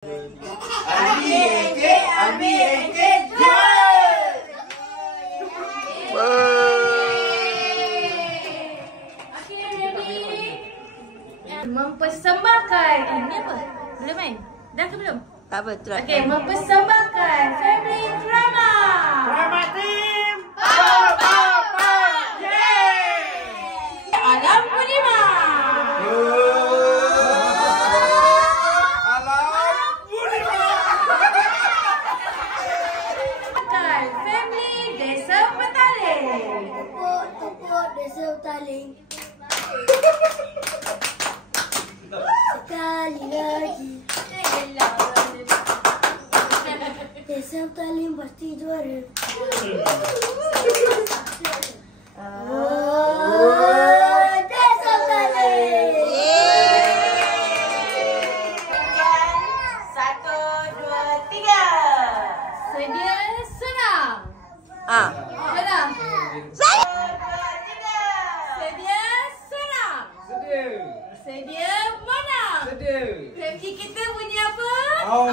Mempersembahkan. Ini apa? Belum main? Dah ke belum? Tak apa, terus. Okey, mempersembahkan Family Drama. Drama Team. Pow, pow, pow. Yeay! Alam Budiman. Family Desa Petaling. Tepuk Desa Petaling. Sekali lagi. Desa Petaling pasti juara. Desa Petaling. 1, 2, 3. Sedia senang. Senang. 1, 2, 3. Sedia senang. Sedia menang. Family kita bunyi apa? Au.